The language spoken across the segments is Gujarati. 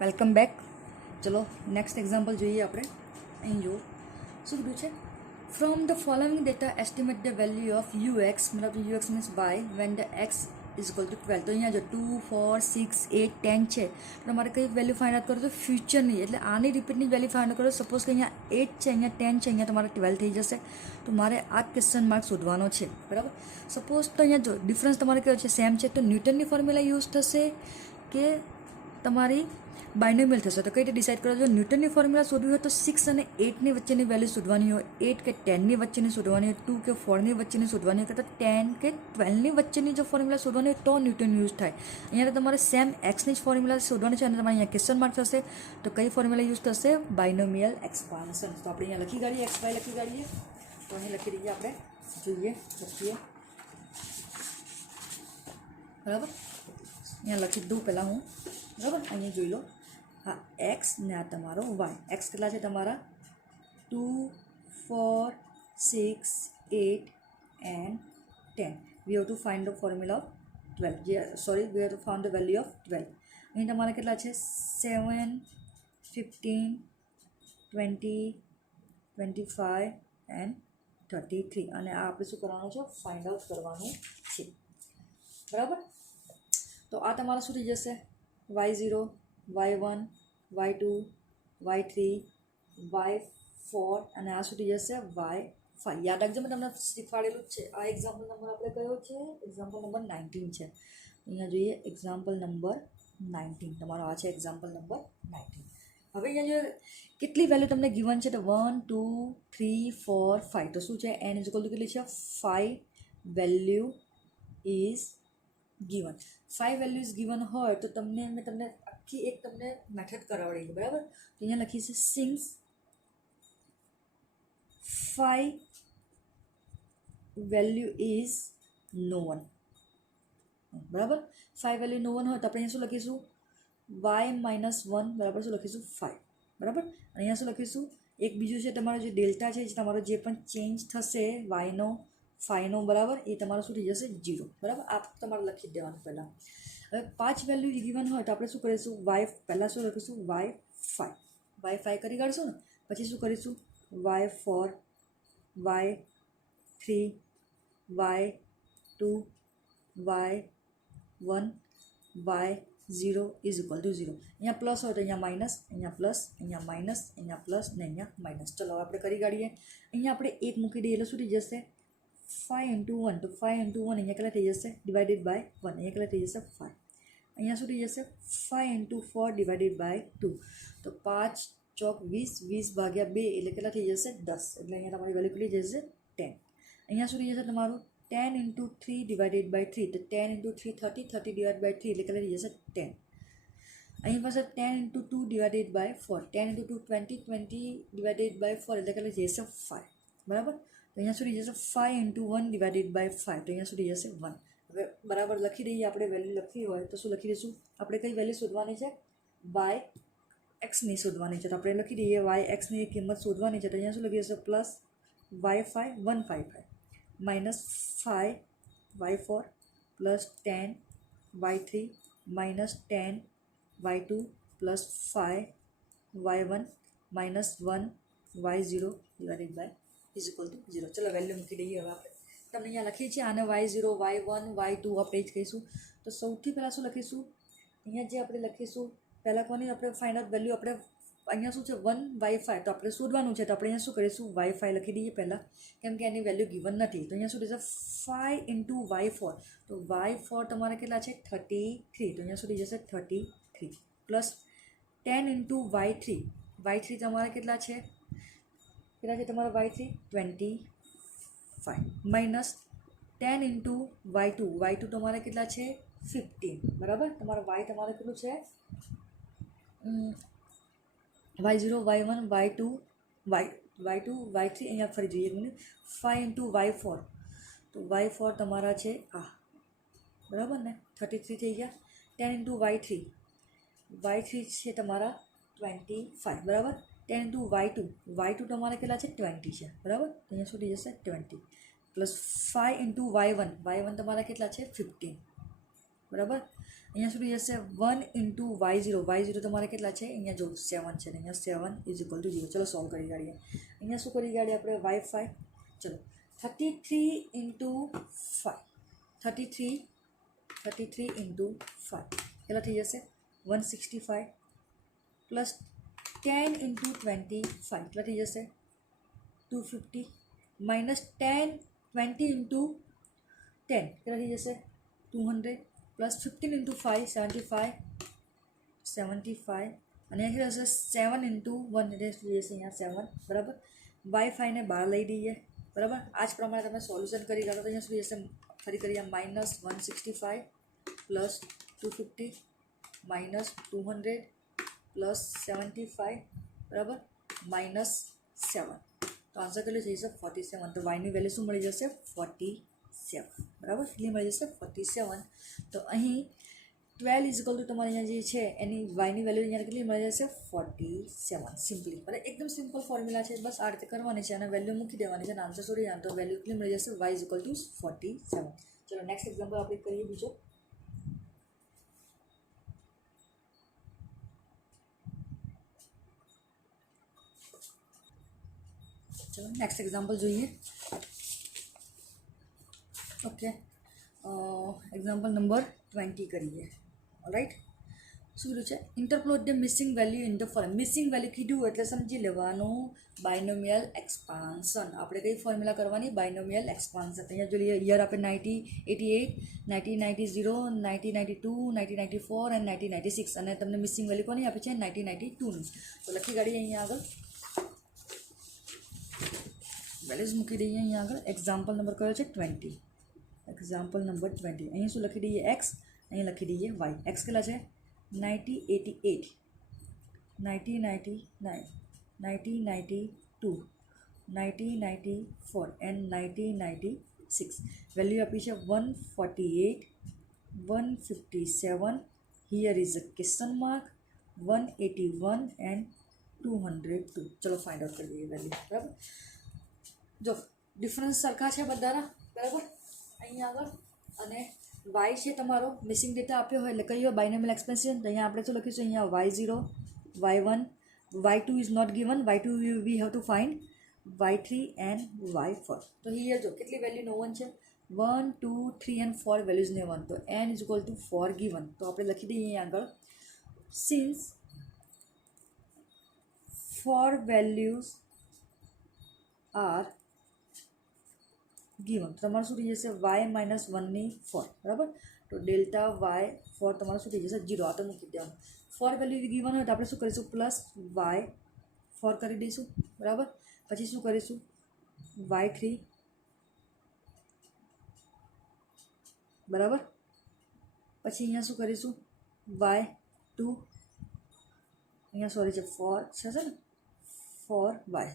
Welcome back. ચલો નેક્સ્ટ એક્ઝામ્પલ જોઈએ આપણે. અહીં જુઓ શું કીધું છે. From the following data estimate the value of u x, મતલબ u x means Y when the X is equal to 12. તો અહીંયા જો 2, 4, 6, 8, 10 છે. તમારે કઈ વેલ્યુ ફાઇન્ડ આઉટ કરો તો ફ્યુચરની, એટલે આની રિપીટની વેલ્યુ ફાઇન્ડ આઉટ કરો. સપોઝ કે અહીંયા 8 છે, અહીંયા 10 છે, અહીંયા તમારે 12 થઈ જશે. તો મારે આ ક્વેશ્ચન માર્ક શોધવાનો છે, બરાબર. સપોઝ તો અહીંયા જો ડિફરન્સ તમારે કયો છે, સેમ છે, તો ન્યૂટનની ફોર્મ્યુલા યુઝ થશે કે તમારી બાયનોમિયલ થશે. તો કઈ રીતે ડિસાઇડ કરો? જો ન્યૂટનની ફોર્મ્યુલા શોધવી હોય તો 6 અને 8ની વચ્ચેની વેલ્યુ શોધવાની હોય, 8 કે 10ની વચ્ચેની શોધવાની હોય, 2 કે 4ની વચ્ચેની શોધવાની હોય, તો 10 કે 12ની વચ્ચેની જો ફોર્મ્યુલા શોધવાની હોય તો ન્યૂટન યુઝ થાય. અહીંયા તમારે સેમ એક્સની જ ફોર્મ્યુલા શોધવાની છે અને તમારે અહીંયા ક્વેશ્ચન માર્ક થશે. તો કઈ ફોર્મ્યુલા યુઝ થશે? બાયનોમિયલ એક્સપાન્શન. તો આપણે અહીંયા લખી કાઢીએ, એક્સ વાય લખી કાઢીએ. તો અહીં લખી દઈએ આપણે, જોઈએ લખીએ, બરાબર. અહીંયા લખી દઉં પહેલાં હું, બરાબર. અહીંયા જોઈ લો, હા એક્સ ને આ તમારો વાય. એક્સ કેટલા છે તમારા? 2, 4, 6, 8 and 10. We have to find the formula of 12. We have to find the value of 12. અહીં તમારે કેટલા છે? 7, 15, 20, 25 and 33. અને આ આપણે શું કરવાનું છે? ફાઇન્ડ આઉટ કરવાનું છે, બરાબર. તો આ તમારે શું થઈ જશે? y0, y1, y2, y3, y4 અને આ સુધી જશે y5. યાદ રાખજો, મેં તમને શીખવાડેલું જ છે. આ એક્ઝામ્પલ નંબર આપણે કયો છે? એક્ઝામ્પલ નંબર 19 છે. અહીંયા જોઈએ એક્ઝામ્પલ નંબર 19 તમારો આ છે, એક્ઝામ્પલ નંબર 19. હવે અહીંયા જો કેટલી વેલ્યુ તમને ગિવન છે, તો 1, 2, 3, 4, 5. તો શું છે? n ઇઝ ઇક્વલ ટુ કેટલી છે? 5 value is given. 5 value is given હોય તો મેં તમને આખી એક તમને મેથડ કરાવડી, બરાબર. તો અહીંયા લખી છે since 5 value is no one, બરાબર. 5 વેલ્યુ નો વન હોય તો આપણે અહીંયા શું લખીશું? y-1, બરાબર. શું લખીશું? 5, બરાબર. અને અહીંયા શું લખીશું? એક બીજું છે તમારો જે ડેલ્ટા છે, તમારો જે પણ ચેન્જ થશે વાયનો, 5નો, બરાબર, એ તમારો શું થઈ જશે? 0, બરાબર. આ તમારે લખી દેવાનું પહેલાં. હવે 5 વેલ્યુ ગિવન હોય તો આપણે શું કરીશું? પહેલાં શું લખીશું? y5 કરી કાઢીશું ને. પછી શું કરીશું? y4, y3, y2, y1, y0 is equal to 0. અહીંયા પ્લસ હોય તો અહીંયા માઇનસ, અહીંયા પ્લસ, અહીંયા માઇનસ, અહીંયા પ્લસ ને અહીંયા માઇનસ. ચલો આપણે કરી કાઢીએ. અહીંયા આપણે 1 મૂકી દઈએ એટલે શું થઈ જશે? 5 into 1. તો 5 into 1 અહીંયા કેટલા થઈ જશે? Divided by 1. અહીંયા કેટલા થઈ જશે? 5. અહીંયા શું થઈ જશે? 5 into 4 ડિવાઇડેડ બાય 2. તો 5 ચોક 20, 20 ભાગ્યા 2 એટલે કેટલા થઈ જશે? 10. એટલે અહીંયા તમારી વેલ્યુ કેટલી જશે? 10. અહીંયા શું થઈ જશે તમારું? 10 into 3 ડિવાઇડેડ બાય 3. તો 10 into 3 30, 30 ડિવાઇડ બાય 3 એટલે કેટલા થઈ જશે? 10. અહીં પાસે 10 into 2 divided by 4. 10 into 2 20, 20 divided by 4 એટલે કેટલા થઈ જશે? 5, બરાબર. તો અહીંયા સુધી જશે 5 into 1 ડિવાઇડેડ બાય 5. તો અહીંયા સુધી જશે 1. હવે બરાબર લખી દઈએ. આપણે વેલ્યુ લખવી હોય તો શું લખી દઈશું? આપણે કઈ વેલ્યુ શોધવાની છે? વાય એક્સની શોધવાની છે. તો આપણે લખી દઈએ વાય એક્સની કિંમત શોધવાની છે. તો અહીંયા શું લખી દઈશું? Plus y5 155 minus 5 y4 plus 10 y3 minus 10 y2 plus 5 y1 minus 1 y0 divided by is equal to 0. ચલો વેલ્યુ મૂકી દઈએ. હવે આપણે તમને અહીંયા લખીએ છીએ આને y0, y1, y2 આપણે જ કહીશું. તો સૌથી પહેલાં શું લખીશું? અહીંયા જે આપણે લખીશું પહેલાં કોની આપણે ફાઇન્ડ આઉટ વેલ્યુ, આપણે અહીંયા શું છે? 1y5. તો આપણે શોધવાનું છે. તો આપણે અહીંયા શું કરીશું? y5 લખી દઈએ પહેલાં, કેમ કે એની વેલ્યુ ગિવન નથી. તો અહીંયા શું થશે? 5 into y4. તો y4 તમારે કેટલા છે? 33. તો અહીંયા સુધી જશે 33 પ્લસ 10 into y3. y3 તમારે કેટલા છે? કેટલા છે તમારા y3? 25 minus 10 into y2. y2 તમારે કેટલા છે? 15, બરાબર. તમારા y તમારે કેટલું છે? y0, y1, y2, y2, y3. અહીંયા ફરી જોઈએ તમને 5 into y4. તો y4 તમારા છે આ, બરાબર ને, 33 થઈ ગયા. 10 into y3. y3 છે તમારા 25, બરાબર. 10 into y2. y2 તમારે કેટલા છે? 20 છે, બરાબર. તો અહીંયા શું થઈ જશે? 20 પ્લસ 5 into y1. y1 તમારા કેટલા છે? 15. બરાબર. અહીંયા શું થઈ જશે 1 ઇન્ટુ y0 તમારે કેટલા છે અહીંયા જો 7 છે ને અહીંયા 7 ઇઝ ઇક્વલ ટુ 0. ચલો સોલ્વ કરી કાઢીએ. અહીંયા શું કરી કાઢીએ આપણે y5. ચલો 33 ઇન્ટુ 5 33 ઇન્ટુ 5 કેટલા થઈ જશે 165 પ્લસ 10 ઇન્ટુ 25 કેટલા થઈ જશે 250 માઇનસ 10 20 ઇન્ટુ 10 કેટલા થઈ જશે 200 પ્લસ 15 ઇન્ટુ 5 75 અને અહીંયા હશે 7 ઇન્ટુ 1 એટલે થઈ જશે અહીંયા 7 બરાબર. y5ને બહાર લઈ દઈએ બરાબર. આ જ પ્રમાણે તમે સોલ્યુશન કરી કાઢો તો અહીંયા શું જશે ફરી કરીએ માઇનસ 165 પ્લસ 250 માઇનસ 200 પ્લસ 75 બરાબર માઇનસ 7. તો આન્સર કેટલું થઈ જશે 47. તો વાયની વેલ્યુ શું મળી જશે 47 બરાબર. કેટલી મળી જશે 47. તો અહીં 12 ઇઝ ઇક્વલ ટુ તમારે અહીંયા જે છે એની વાયની વેલ્યુ અહીંયા કેટલી મળી જશે 47 સિમ્પલી. બરાબર એકદમ સિમ્પલ ફોર્મ્યુલા છે, બસ આ રીતે કરવાની છે અને વેલ્યુ મૂકી દેવાની છે અને આન્સર છોડી દેવાનો. તો વેલ્યુ કેટલી મળી જશે y ઇઝ ઇક્વલ ટુ 47. ચલો નેક્સ્ટ એક્ઝામ્પલ આપણે કરીએ બીજો. ચલો નેક્સ્ટ એક્ઝામ્પલ જોઈએ. ઓકે એક્ઝામ્પલ નંબર 20 કરીએ. રાઈટ શું કીધું છે interpolate the missing value in the form. Missing value કીધું એટલે સમજી લેવાનું બાયનોમિયલ એક્સપાન્શન. આપણે કઈ ફોર્મ્યુલા કરવાની બાયનોમિયલ એક્સપાન્શન. અહીંયા જોઈએ યર આપણે 1988 1990 1992 1994 એન્ડ 1996 અને તમને મિસિંગ વેલ્યુ કોની આપી છે 1992ની. તો લખી કાઢીએ અહીંયા આગળ વેલ્યુઝ મૂકી દઈએ અહીંયા આગળ. એક્ઝામ્પલ નંબર કયો છે 20. એક્ઝામ્પલ નંબર 20 અહીંયા શું લખી દઈએ x, અહીંયા લખી દઈએ y. x કેટલા છે 1988 1999 1992 1994 એન્ડ 1996. વેલ્યુ આપી છે 148 157. Here is a question mark 181 and 202. ચલો ફાઇન્ડ આઉટ કરી દઈએ વેલ્યુ બરાબર. જો ડિફરન્સ સરખા છે બધાના બરાબર અહીંયા આગળ. અને y છે તમારો મિસિંગ ડેટા આપ્યો હોય એટલે કયો બાયનોમિયલ એક્સપાન્શન. તો અહીંયા આપણે શું લખીશું અહીંયા y0 y1 y2 is not given. y2 we have to find y3 and y4. તો હિયર જો કેટલી વેલ્યુ નો 1 છે 1 2 3 એન્ડ 4 વેલ્યુઝ ને 1. તો n is equal two 4 given. તો આપણે લખી દઈએ અહીંયા આગળ સિન્સ 4 વેલ્યુઝ આર ગીવન. તમારું શું થઈ જશે y માઇનસ 1ની 4 બરાબર. તો ડેલ્ટા y4 તમારું શું થઈ જશે 0. આ તો મૂકી દેવાનું. 4 વેલ્યુ ગીવન હોય તો આપણે શું કરીશું પ્લસ y4 કરી દઈશું બરાબર. પછી શું કરીશું y3 બરાબર. પછી અહીંયા શું કરીશું y2 અહીંયા સોરી છે 4 છે ને 4y.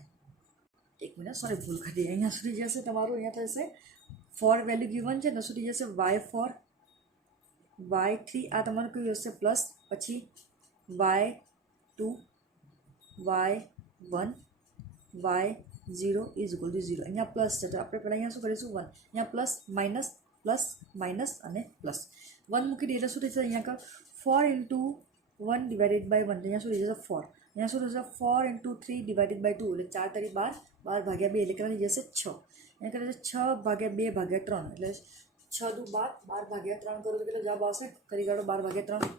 એક મિનિટ સોરી ભૂલ કરી દઈએ. અહીંયા સુધી જશે તમારું અહીંયા થશે 4 વેલ્યુ ગિવન છે તો સુધી જશે y4 y3 આ તમારું કયું હશે પ્લસ પછી y2 y1 y0 is equal to 0. અહીંયા પ્લસ છે તો આપણે પહેલાં અહીંયા શું કરીશું 1. અહીંયા પ્લસ માઇનસ અને પ્લસ 1 મૂકી દઈએ એટલે શું થશે અહીંયા આગળ 4 ઇન્ટુ 1 ડિવાઇડેડ બાય 1. અહીંયા શું થઈ જશે 4. અહીંયા શું થશે 4 ઇન્ટુ 3 ડિવાઇડેડ બાય 2 એટલે 4 તરી 12 12 ભાગ્યા 2 એટલે કેટલા થઈ જશે 6. અહીંયા કરે છે 6 ભાગ્યા 2 ભાગ્યા 3 એટલે 6 દુ 12 12 ભાગ્યા 3 કરો તો કેટલો જવાબ આવશે કરી કાઢો 12 ભાગ્યા 3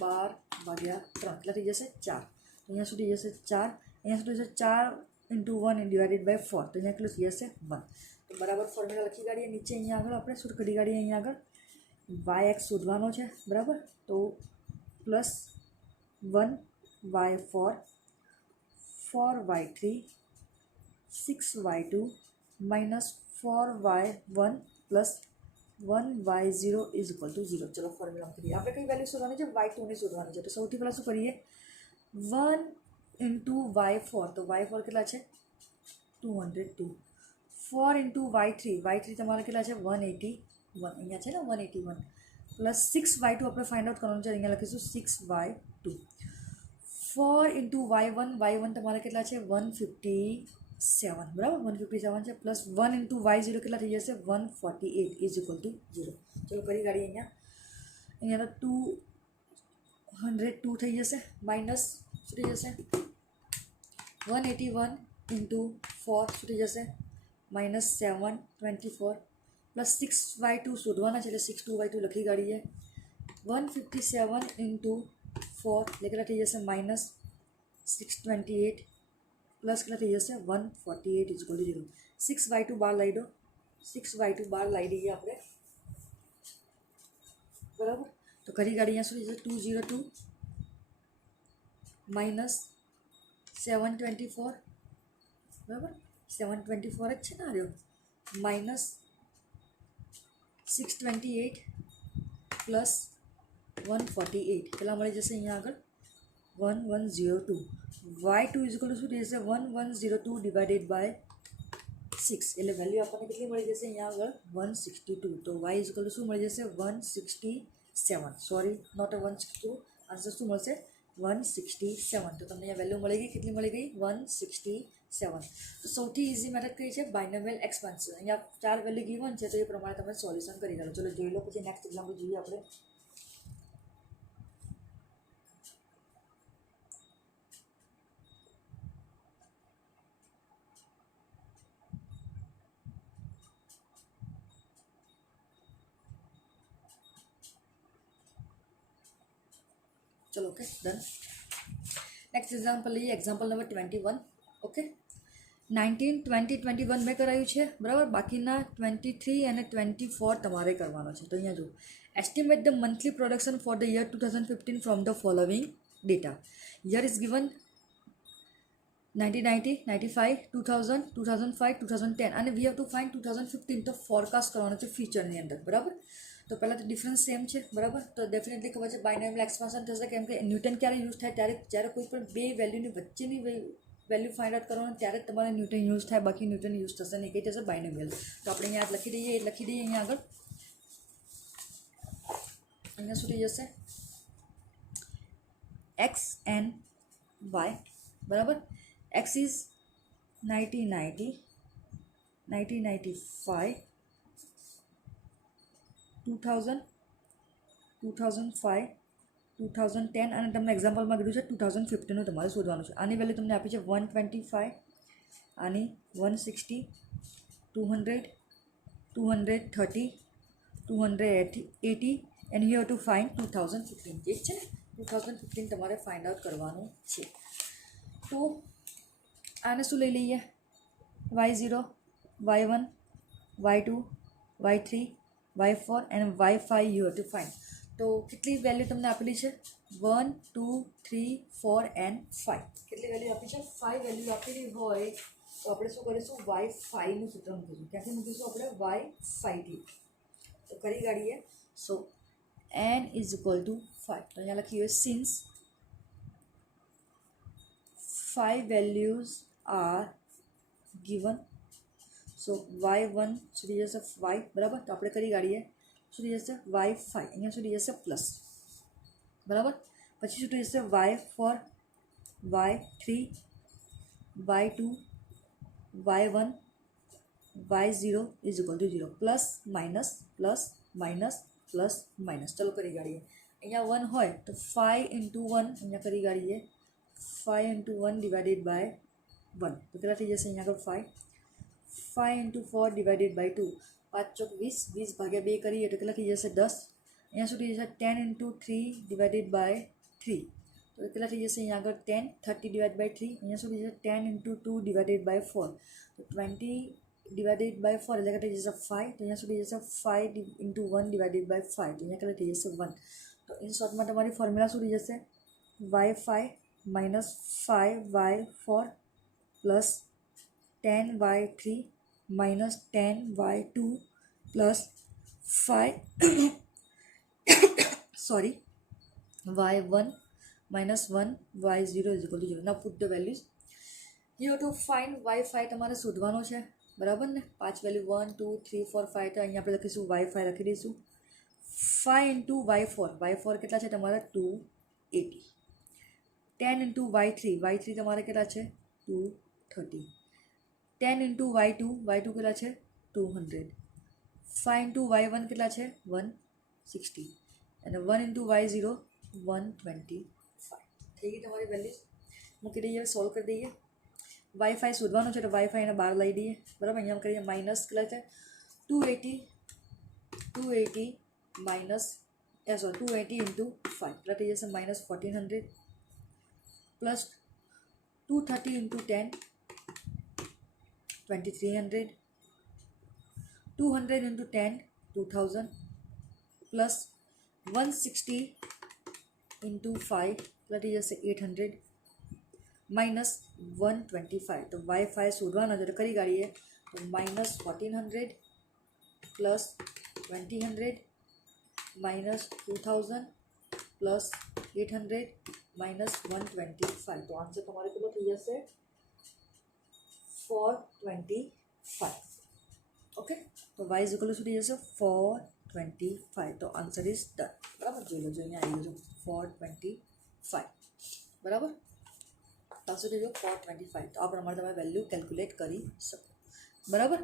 12 ભાગ્યા 3 કેટલા થઈ જશે 4. તો અહીંયા શું થઈ જશે 4. અહીંયા શું થઈ જશે 4 ઇન્ટુ 1 ડિવાઇડેડ બાય 4 તો અહીંયા કેટલું થઈ જશે 1. તો બરાબર ફોર્મ્યુલા લખી કાઢીએ. નીચે અહીંયા આગળ આપણે શું કરી કાઢીએ અહીંયા આગળ yx શોધવાનો છે બરાબર. તો plus 1 y4 4y3 6y2 minus 4y1 plus 1y0 is equal to 0. ચલો ફોર્મ્યુલા કરીએ. આપણે કઈ વેલ્યુ શોધવાની છે y2ની શોધવાની છે. તો સૌથી પહેલાં શું કરીએ 1 ઇન્ટુ y4. તો y4 કેટલા છે 202. 4 ઇન્ટુ y3 તમારે કેટલા છે 181. અહીંયા છે ને 181 પ્લસ 6y2 આપણે ફાઇન્ડ આઉટ કરવાનું છે. અહીંયા લખીશું 6y2. 4 ઇન્ટુ y1 તમારે કેટલા છે 157 બરાબર 157 છે પ્લસ 1 ઇન્ટુ y0 કેટલા થઈ જશે 148 ઇઝ ઇક્વલ ટુ 0. ચલો કરી કાઢીએ અહીંયા અહીંયા તો 202 થઈ જશે, માઇનસ શું થઈ જશે 181 ઇન્ટુ 4 શું થઈ જશે માઇનસ 724 પ્લસ 6/2 શોધવાના છે એટલે 6/2 લખી કાઢીએ. 157 ઇન્ટુ 4 એટલે કેટલા થઈ જશે માઇનસ 628 પ્લસ કેટલા થઈ જશે 148 ઇઝ ઇક્વલ ટુ 0. 6/2 બહાર લઈ દો, 6/2 બહાર લઈ દઈએ આપણે, બરાબર. તો કરી કાઢી અહીંયા શું થઈ જશે 202 માઇનસ 724, બરાબર 724 જ છે ને આવ્યો, માઇનસ 628 પ્લસ 148 પેલા મળી જશે અહીંયા આગળ 1102. y2 ઇઝ ઇક્વલ ટુ શું થઈ જશે 1102 ડિવાઇડેડ બાય 6 એટલે વેલ્યુ આપણને કેટલી મળી જશે અહીંયા આગળ 162. તો y ઇઝ ઇક્વલ ટુ શું મળી જશે 167, સોરી નોટ 162, આન્સર શું મળશે 167. તો તમને અહીંયા વેલ્યુ મળી ગઈ, કેટલી મળી ગઈ 167. તો સૌથી ઇઝી મેથડ કઈ છે બાયનોમિયલ એક્સપાન્શન. અહીંયા 4 વેલ્યુ ગીવન છે તો એ પ્રમાણે તમે સોલ્યુશન કરી કાઢો. ચલો જોઈ લો, પછી નેક્સ્ટ એક્ઝામ્પલ જોઈએ આપણે. ચલો ઓકે ડન. નેક્સ્ટ એક્ઝામ્પલ લઈએ, એક્ઝામ્પલ નંબર 21. ઓકે 19, 20, 21 મેં કરાયું છે, બરાબર. બાકીના 23 અને 24 તમારે કરવાનો છે. તો અહીંયા જો estimate the monthly production for the year 2015 from the following data. Year is given 1990, 95, 2000, 2005, 2010 અને વી હેવ ટુ ફાઇન્ડ 2015. તો ફોરકાસ્ટ કરવાનો છે ફ્યુચરની અંદર, બરાબર. તો પહેલાં તો ડિફરન્સ સેમ છે, બરાબર. તો ડેફિનેટલી ખબર છે બાયનોમિયલ એક્સપાન્શન થશે, કેમ કે ન્યૂટન ક્યારે યુઝ થાય ત્યારે જ્યારે કોઈ પણ બે વેલ્યુની વચ્ચેની વેલ્યુ ફાઇન્ડ આઉટ કરવાનું ત્યારે જ તમારે ન્યૂટન યુઝ થાય, બાકી ન્યૂટન યુઝ થશે નહીં. કઈ થશે બાયનોમિયલ. તો આપણે અહીંયા લખી દઈએ અહીંયા આગળ. અહીંયા શું થઈ જશે એક્સ એન્ડ વાય, બરાબર. એક્સ ઇઝ 1990, 1995, 2000, 2005, 2010 અને તમને એક્ઝામ્પલમાં કીધું છે 2015નું તમારે શોધવાનું છે. આની વેલ્યુ તમને આપી છે 125, આની 160, 200, 230, 280 and you have to find 2015. ઠીક છે ને, 2015 તમારે ફાઇન્ડ આઉટ કરવાનું છે. તો આને શું લઈ લઈએ y0, y1, y2, y3, y4 and y5 you have to find. તો કેટલી વેલ્યુ તમને આપેલી છે 1, 2, 3, 4 એન્ડ 5. કેટલી વેલ્યુ આપી છે 5 વેલ્યુ આપેલી હોય તો આપણે શું કરીશું y5નું સૂત્ર મૂકીશું. ક્યાંથી મૂકીશું આપણે y5થી. તો કરી કાઢીએ. સો n ઇઝ ઇક્વલ ટુ 5. તો અહીંયા લખીએ since 5 values are given, so y1 સુધી જશે 5, બરાબર. તો આપણે કરી કાઢીએ સુધી જશે y5, અહીંયા સુધી જશે પ્લસ, બરાબર. પછી શું જશે y4, y3, y2, y1, y0 is equal to 0. Plus minus plus minus plus minus. ચલો કરી કાઢીએ. અહીંયા 1 હોય તો 5 into 1 અહીંયા કરી કાઢીએ 5 into 1 divided by 1. તો કેટલા થઈ જશે અહીંયા આગળ 5. 5 into 4 divided by 2. 5 ચોક 20, 20 ભાગ્યા 2 કરીએ તો કેટલા થઈ જશે 10. અહીંયા શું થઈ જશે 10 into 3 divided by 3. તો કેટલા થઈ જશે અહીંયા આગળ 10, 30 divided by 3. અહીંયા શું થઈ જશે 10 into 2 divided by 4. તો 20 divided by 4 એટલે કેટલા થઈ જશે 5. તો અહીંયા શું થઈ જશે 5 into 1 divided by 5. તો અહીંયા કેટલા થઈ જશે 1. તો ઇન શોર્ટમાં તમારી ફોર્મ્યુલા શું થઈ જશે y5 minus 5y4 plus 10y3 minus 10y2 plus 5 sorry y1 minus 1 y0 is equal to 0. Now put the values. You have to find y5 તમારે શોધવાનો છે, બરાબર ને. 5 વેલ્યુ 1, 2, 3, 4, 5. તો અહીંયા આપણે લખીશું y5 લખી દઈશું 5 into y4. y4 કેટલા છે તમારા 280. 10 into y3. y3 તમારે કેટલા છે 230. 10 into y2. y2 કેટલા છે 200. 5 into y1 કેટલા છે 160. અને 1 ઇન્ટુ y0 125 થઈ ગઈ તમારી વેલ્યુ મૂકી દઈએ, સોલ્વ કરી દઈએ. વાઈફાઈ શોધવાનું છે તો વાઈફાઈને બહાર લઈ દઈએ, બરાબર. અહીંયા કરીએ માઇનસ કેટલા છે 280 માઇનસ 280 ઇન્ટુ 5 એટલા થઈ જશે minus 1400 plus 230 into 10 2300 200 into 10 2000 plus 160 into 5 એટલા થઈ જશે 800 માઇનસ 125. તો વાઈફાઈ શોધવાનો છે તો કરી કાઢીએ તો minus 1400 plus 2000 minus 2000 plus 800 minus 125. તો આન્સર તમારે કેટલો થઈ જશે 425. ઓકે, તો વાય ઇઝ ઇક્વલ શું થઈ જશે 425. તો આન્સર ઇઝ ડન. બરાબર, જોઈ લો, અહીંયા આવી ગયો 425. બરાબર, તો શું થઈ ગયો 425. તો આ પ્રમાણે તમે વેલ્યુ કેલ્ક્યુલેટ કરી શકો. બરાબર,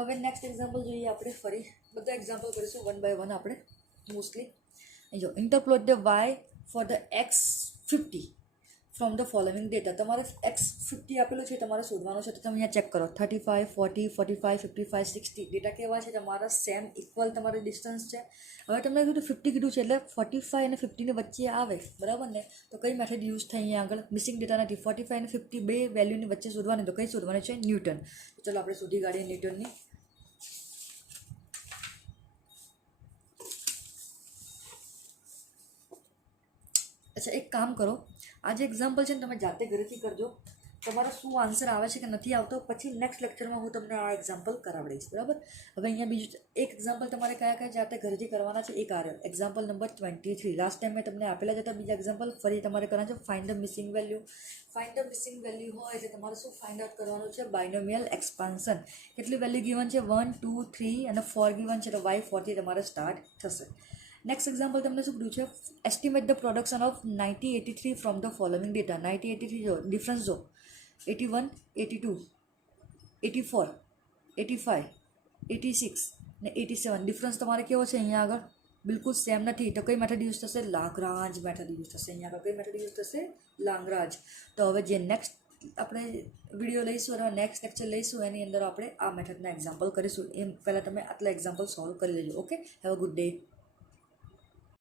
હવે નેક્સ્ટ એક્ઝામ્પલ જોઈએ આપણે. ફરી બધા એક્ઝામ્પલ કરીશું વન બાય વન આપણે મોસ્ટલી. જો interpolate the Y for the x50 from the following data. તમારે x50 આપેલું છે, તમારે શોધવાનું છે. તો તમે અહીંયા ચેક કરો 35 40 45 55 60 ડેટા કેવા છે તમારા સેમ ઇક્વલ તમારે ડિસ્ટન્સ છે. હવે તમને કીધું 50 કીધું છે એટલે 45 અને 50ની વચ્ચે આવે, બરાબર ને. તો કઈ મેથડ યુઝ થાય અહીંયા આગળ? મિસિંગ ડેટા નથી. 45 અને 50 બે વેલ્યુની વચ્ચે શોધવાની, તો કઈ શોધવાની છે? ન્યૂટન. ચલો આપણે શોધી કાઢીએ ન્યૂટનની. અચ્છા, એક કામ કરો, આ જે એક્ઝામ્પલ છે ને તમે જાતે ઘરેથી કરજો. તમારો શું આન્સર આવે છે કે નથી આવતો, પછી નેક્સ્ટ લેક્ચરમાં હું તમને આ એક્ઝામ્પલ કરાવડીશ. બરાબર, હવે અહીંયા બીજું એક એક્ઝામ્પલ તમારે કયા કયા જાતે ઘરેથી કરવાના છે? એક આ એક્ઝામ્પલ નંબર 23. લાસ્ટ ટાઈમ મેં તમને આપેલા જ હતા બીજા એક્ઝામ્પલ. ફરી તમારે કરવાના છે find the missing value. Find the missing value હોય એટલે તમારે શું ફાઇન્ડ આઉટ કરવાનું છે? બાયનોમિયલ એક્સપાન્શન. કેટલી વેલ્યુ ગિવન છે? 1 2 3 અને 4 ગિવન છે, તો y4 થી તમારે સ્ટાર્ટ થશે. નેક્સ્ટ એક્ઝામ્પલ તમને શું કીધું છે? Estimate the production of 9083 from the following data. 9083 જો ડિફરન્સ જો 81 82 84 85 86 ને 87 ડિફરન્સ તમારે કેવો છે અહીંયા આગળ? બિલકુલ સેમ નથી. તો કઈ મેથડ યુઝ થશે? લાગ્રાંજ મેથડ યુઝ થશે. અહીંયા આગળ કઈ મેથડ યુઝ થશે? લાગ્રાંજ. તો હવે જે નેક્સ્ટ આપણે વિડીયો લઈશું અથવા નેક્સ્ટ લેક્ચર લઈશું એની અંદર આપણે આ મેથડના એક્ઝામ્પલ કરીશું. એમ પહેલાં તમે આટલા એક્ઝામ્પલ સોલ્વ કરી લેજો. Okay, have a good day.